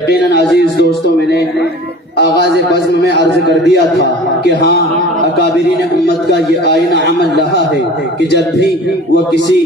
یقیناً عزیز دوستوں، میں نے آغاز بزم میں عرض کر دیا تھا کہ ہاں، اکابرین امت کا یہ آئینہ عمل رہا ہے کہ جب بھی وہ کسی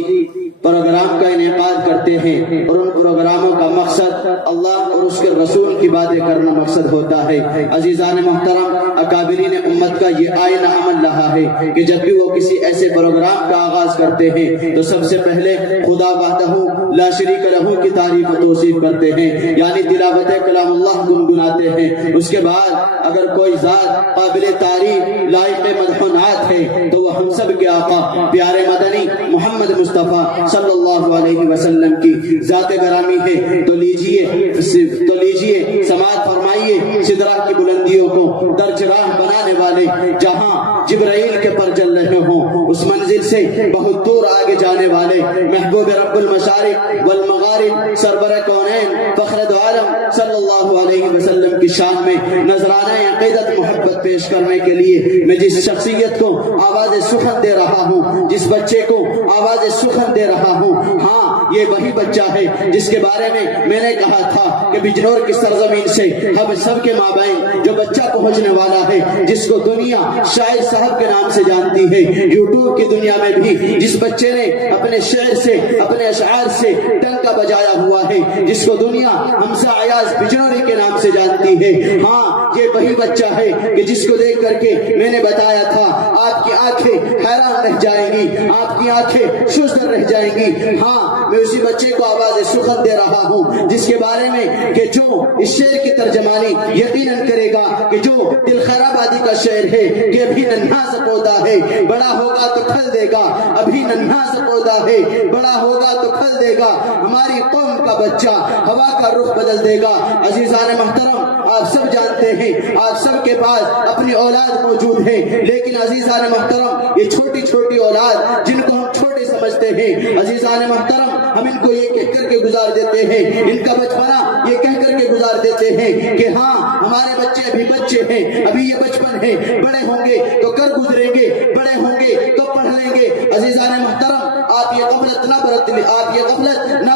پروگرام کا انعقاد کرتے ہیں اور ان پروگراموں کا مقصد اللہ اور اس کے رسول کی باتیں کرنا مقصد ہوتا ہے۔ عزیزان محترم، اکابرین امت کا یہ آئینہ عمل رہا ہے کہ جب بھی وہ کسی ایسے پروگرام کا آغاز کرتے ہیں تو سب سے پہلے خدا وحدہ لا شریک لہ کی تعریف و توصیف کرتے ہیں، یعنی تلاوت کلام اللہ گنگناتے ہیں۔ اس کے بعد اگر کوئی ذات قابل تعریف لائق مدح و نعت ہے تو وہ ہم سب کے آقا پیارے مدنی محمد مصطفیٰ صلی اللہ علیہ وسلم کی ذات گرامی ہے۔ تو لیجئے سماعت فرمائیے سدرہ کی بلندیوں کو درج راہ بنانے والے، جہاں جبرائیل کے پر چل رہے ہوں، اس منزل سے بہت دور آگے جانے والے محبوب رب المشارق والمغارب سرور کونین فخر دو عالم صلی اللہ علیہ وسلم کی شان میں نذرانہ عقیدت محبت پیش کرنے کے لیے میں جس شخصیت کو آواز سخن دے رہا ہوں، جس بچے کو آواز سخن دے رہا ہوں، ہاں یہ وہی بچہ ہے جس کے بارے میں نے کہا تھا کہ بجنور کی سرزمین سے ہم سب کے مابین جو بچہ پہنچنے والا ہے، جس کو دنیا شاعر صاحب کے نام سے جانتی ہے، یوٹیوب کی دنیا میں بھی جس بچے نے اپنے شعر سے اپنے اشعار سے ڈنکا بجایا ہوا ہے، جس کو دنیا حمزہ ایاز بجنوری کے نام سے جانتی ہے، ہاں یہ وہی بچہ ہے کہ جس کو دیکھ کر کے میں نے بتایا تھا آپ کی آنکھیں حیران رہ جائیں گی، آپ کی آنکھیں شستر رہ جائیں گی۔ ہاں میں اسی بچے کو آواز سخن دے رہا ہوں جس کے بارے میں کہ جو اس شعر کی ترجمانی یقیناً کرے گا کہ جو دل خرابادی کا شعر ہے کہ ابھی ننھا سا پودا ہے بڑا ہوگا تو پھل دے گا، ابھی ننھا سا پودا ہے بڑا ہوگا تو پھل دے گا، ہماری قوم کا بچہ ہوا کا رخ بدل دے گا۔ عزیزان محترم، آپ سب جانتے ہیں آپ سب کے پاس اپنی اولاد موجود ہے، لیکن عزیزان محترم یہ چھوٹی چھوٹی اولاد جن کو ہم چھوٹے سمجھتے ہیں، عزیزان محترم ہم ان کو یہ کہہ کر کے گزار دیتے ہیں، ان کا بچپنا یہ کہہ کر کے گزار دیتے ہیں کہ ہاں ہمارے بچے ابھی بچے ہیں، ابھی یہ بچپن ہے، بڑے ہوں گے تو کر گزریں گے، بڑے ہوں گے تو پڑھ لیں گے۔ عزیزان محترم، آپ یہ غفلت نہ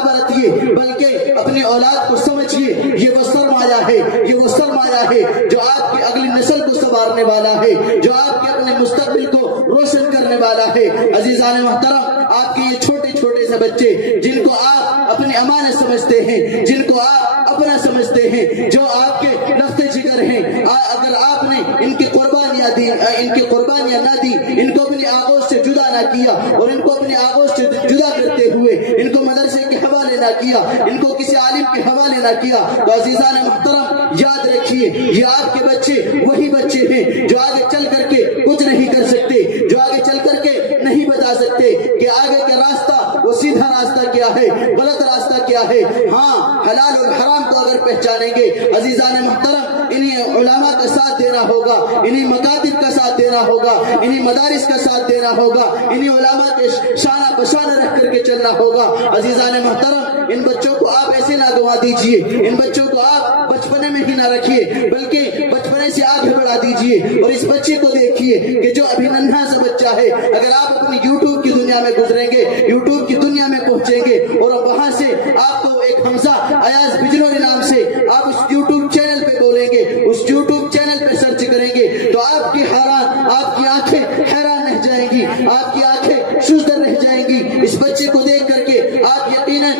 برتیے بلکہ اپنی اولاد کو سمجھیے، یہ وہ سرمایہ ہے، یہ وہ سرمایہ ہے جو آپ کی اگلی نسل کو سنوارنے والا ہے، جو آپ کے اپنے مستقبل کو روشن کرنے والا ہے۔ عزیزان محترم، آپ کے یہ چھوٹے چھوٹے سے بچے جن کو آپ اپنی امانت سمجھتے ہیں، جن کو آپ اپنا سمجھتے ہیں، جو آپ کے لفظ جگر ہیں، اگر آپ نے ان کی قربانیاں نہ دی، ان کو اپنی آغوش سے جدا نہ کیا اور ان کو اپنی آغوش سے جدا کرتے ہوئے ان کو مدرسے کے حوالے نہ کیا، ان کو کسی عالم کے حوالے نہ کیا، تو عزیزان محترم یاد رکھیے یہ آپ کے بچے وہی بچے ہیں جو آگے چل کر کے کچھ نہیں کر سکتے، جو آگے چل کر کے نہیں بتا سکتے کہ آگے کا راستہ وہ سیدھا راستہ کیا ہے، غلط راستہ کیا ہے۔ ہاں حلال اور حرام کو اگر پہچانیں گے عزیزان محترم، انہیں علماء کا ساتھ دینا ہوگا، انہیں مکاتب کا ساتھ دینا ہوگا، انہیں مدارس کا ساتھ دینا ہوگا، انہیں علماء کے شانہ بشانہ رکھ کر کے چلنا ہوگا۔ عزیزان محترم، ان بچوں کو آپ ایسے نہ گوا دیجئے، ان بچوں کو آپ بچپنے میں ہی نہ رکھیے بلکہ بچپنے سے آگے بڑھا دیجئے، اور اس بچے کو دیکھیے کہ جو ابھی ننھا سا بچہ ہے، اگر آپ اپنی یوٹیوب کی دنیا میں گزریں گے، یوٹیوب کی دنیا میں پہنچیں گے اور وہاں سے آپ کو ایک حمزہ ایاز بجنوری نام سے آپ اس یوٹیوب چینل پہ بولیں گے، اس یوٹیوب چینل پہ سرچ کریں گے تو آپ کی آنکھیں حیران رہ جائیں گی، آپ کی آنکھیں شزدر رہ جائیں گی۔ اس بچے کو دیکھ کر کے آپ یقیناً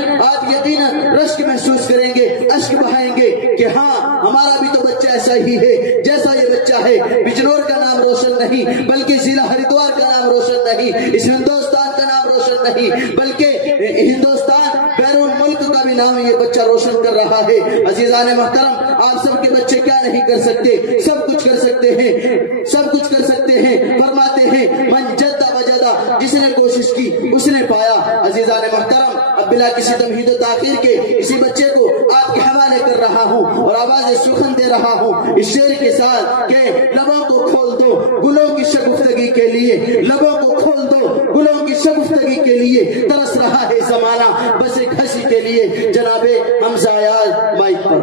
رشک محسوس کریں گے، اشک بہائیں گے کہ ہاں ہمارا بھی تو بچہ ایسا ہی ہے جیسا یہ بچہ ہے۔ بجنور کا نام روشن نہیں بلکہ ضلع ہریدوار کا نام روشن نہیں، اس ہندوستان کا نام روشن نہیں بلکہ ہندوستان بیرون ملک کا بھی نام یہ بچہ روشن کر رہا ہے۔ عزیزان محترم، آپ سب کے بچے کیا نہیں کر سکتے، سب کچھ کر سکتے ہیں، سب کچھ کر سکتے ہیں۔ فرماتے ہیں من جد وجدہ، جس نے کوشش کی اس نے پایا۔ عزیزان محترم، اب بلا کسی تمہید و تاخیر کے اسی بچے کو آپ کے حوالے کر رہا ہوں اور آواز سخن دے رہا ہوں اس شعر کے ساتھ کہ لبوں کو کھول دو گلوں کی شگفتگی کے لیے، لبوں کو کھول دو گلوں کی شگفتگی کے لیے، ترس رہا ہے زمانہ بس ایک ہنسی کے لیے۔ جناب حمزہ ایاز مائک پر۔